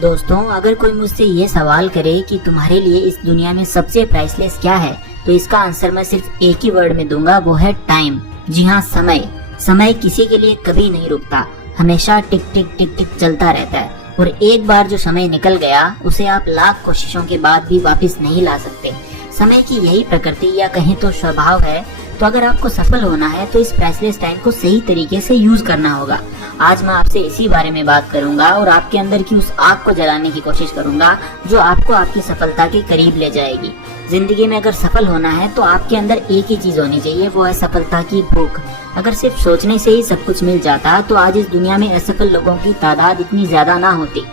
दोस्तों, अगर कोई मुझसे ये सवाल करे कि तुम्हारे लिए इस दुनिया में सबसे प्राइसलेस क्या है, तो इसका आंसर मैं सिर्फ एक ही वर्ड में दूंगा, वो है टाइम। जी हाँ, समय। समय किसी के लिए कभी नहीं रुकता, हमेशा टिक टिक टिक टिक चलता रहता है। और एक बार जो समय निकल गया, उसे आप लाख कोशिशों के बाद भी वापस नहीं ला सकते। समय की यही प्रकृति या कहें तो स्वभाव है। तो अगर आपको सफल होना है तो इस प्राइसलेस टाइम को सही तरीके से यूज करना होगा। आज मैं आपसे इसी बारे में बात करूंगा और आपके अंदर की उस आग को जलाने की कोशिश करूंगा जो आपको आपकी सफलता के करीब ले जाएगी। जिंदगी में अगर सफल होना है तो आपके अंदर एक ही चीज होनी चाहिए, वो है सफलता की भूख। अगर सिर्फ सोचने से ही सब कुछ मिल जाता तो आज इस दुनिया में असफल लोगों की तादाद इतनी ज्यादा ना होती।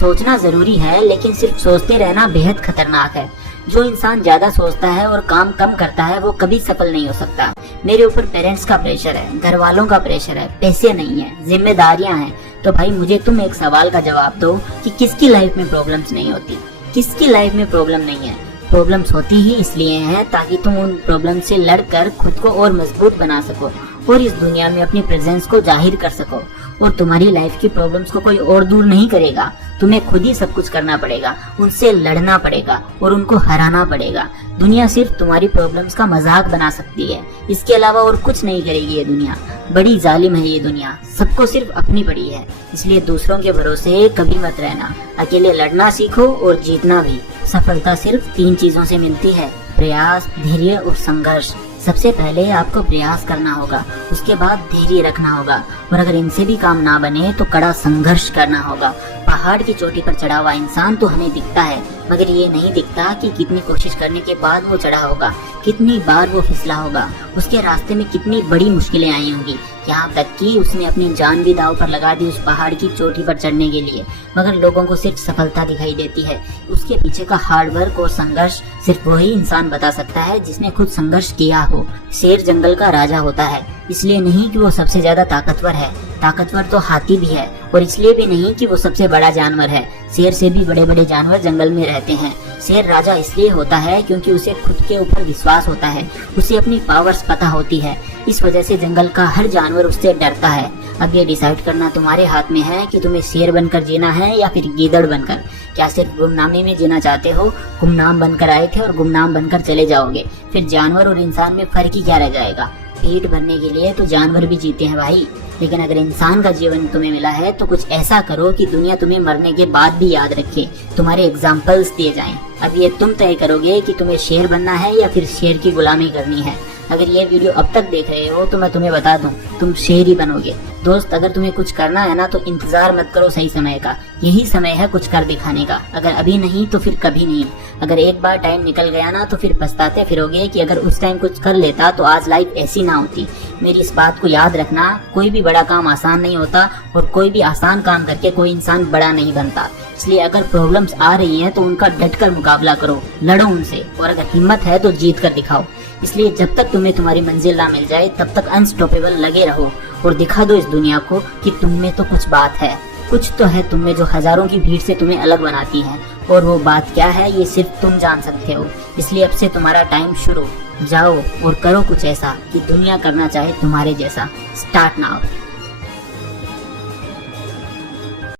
सोचना जरूरी है, लेकिन सिर्फ सोचते रहना बेहद खतरनाक है। जो इंसान ज्यादा सोचता है और काम कम करता है, वो कभी सफल नहीं हो सकता। मेरे ऊपर पेरेंट्स का प्रेशर है, घर वालों का प्रेशर है, पैसे नहीं है, जिम्मेदारियां हैं। तो भाई मुझे तुम एक सवाल का जवाब दो कि किसकी लाइफ में प्रॉब्लम्स नहीं होती? किसकी लाइफ में प्रॉब्लम नहीं है? प्रॉब्लम्स होती ही इसलिए हैं ताकि तुम उन प्रॉब्लम से लड़कर खुद को और मजबूत बना सको और इस दुनिया में अपनी प्रेजेंस को जाहिर कर सको। और तुम्हारी लाइफ की प्रॉब्लम्स को कोई और दूर नहीं करेगा, तुम्हें खुद ही सब कुछ करना पड़ेगा, उनसे लड़ना पड़ेगा और उनको हराना पड़ेगा। दुनिया सिर्फ तुम्हारी प्रॉब्लम्स का मजाक बना सकती है, इसके अलावा और कुछ नहीं करेगी ये दुनिया। बड़ी जालिम है ये दुनिया, सबको सिर्फ अपनी पड़ी है। इसलिए दूसरों के भरोसे कभी मत रहना, अकेले लड़ना सीखो और जीतना भी। सफलता सिर्फ 3 चीजों से मिलती है, प्रयास, धैर्य और संघर्ष। सबसे पहले आपको प्रयास करना होगा, उसके बाद धैर्य रखना होगा और अगर इनसे भी काम ना बने तो कड़ा संघर्ष करना होगा। पहाड़ की चोटी पर चढ़ा हुआ इंसान तो हमें दिखता है, मगर ये नहीं दिखता कि कितनी कोशिश करने के बाद वो चढ़ा होगा, कितनी बार वो फिसला होगा, उसके रास्ते में कितनी बड़ी मुश्किलें आई होंगी, यहाँ तक कि उसने अपनी जान भी दांव पर लगा दी उस पहाड़ की चोटी पर चढ़ने के लिए। मगर लोगों को सिर्फ सफलता दिखाई देती है, उसके पीछे का हार्ड वर्क और संघर्ष सिर्फ वही इंसान बता सकता है जिसने खुद संघर्ष किया हो। शेर जंगल का राजा होता है, इसलिए नहीं कि वो सबसे ज्यादा ताकतवर है, ताकतवर तो हाथी भी है, और इसलिए भी नहीं कि वो सबसे बड़ा जानवर है। शेर से भी बड़े बड़े जानवर जंगल में रहते हैं। शेर राजा इसलिए होता है क्योंकि उसे खुद के ऊपर विश्वास होता है, उसे अपनी पावर्स पता होती है। इस वजह से जंगल का हर जानवर उससे डरता है। अब ये डिसाइड करना तुम्हारे हाथ में है कि तुम्हें शेर बनकर जीना है या फिर गीदड़ बनकर। क्या सिर्फ गुमनामी में जीना चाहते हो? गुमनाम बनकर आए थे और गुमनाम बनकर चले जाओगे, फिर जानवर और इंसान में फर्क ही क्या रह जाएगा? पेट भरने के लिए तो जानवर भी जीते हैं भाई, लेकिन अगर इंसान का जीवन तुम्हें मिला है तो कुछ ऐसा करो कि दुनिया तुम्हें मरने के बाद भी याद रखे, तुम्हारे एग्जाम्पल्स दिए जाएं। अब ये तुम तय करोगे कि तुम्हें शेर बनना है या फिर शेर की गुलामी करनी है। अगर ये वीडियो अब तक देख रहे हो तो मैं तुम्हें बता दूं, तुम शेर ही बनोगे। दोस्त, अगर तुम्हें कुछ करना है ना तो इंतजार मत करो सही समय का, यही समय है कुछ कर दिखाने का। अगर अभी नहीं तो फिर कभी नहीं। अगर एक बार टाइम निकल गया ना तो फिर पछताते फिरोगे कि अगर उस टाइम कुछ कर लेता तो आज लाइफ ऐसी ना होती। मेरी इस बात को याद रखना, कोई भी बड़ा काम आसान नहीं होता और कोई भी आसान काम करके कोई इंसान बड़ा नहीं बनता। इसलिए अगर प्रॉब्लम्स आ रही हैं तो उनका डटकर मुकाबला करो, लड़ो उनसे, और अगर हिम्मत है तो जीत कर दिखाओ। इसलिए जब तक तुम्हें तुम्हारी मंजिल ना मिल जाए तब तक अनस्टॉपेबल लगे रहो और दिखा दो इस दुनिया को कि तुम में तो कुछ बात है, कुछ तो है तुम में जो हजारों की भीड़ से तुम्हें अलग बनाती है। और वो बात क्या है ये सिर्फ तुम जान सकते हो। इसलिए अब से तुम्हारा टाइम शुरू, जाओ और करो कुछ ऐसा कि दुनिया करना चाहे तुम्हारे जैसा। Start now.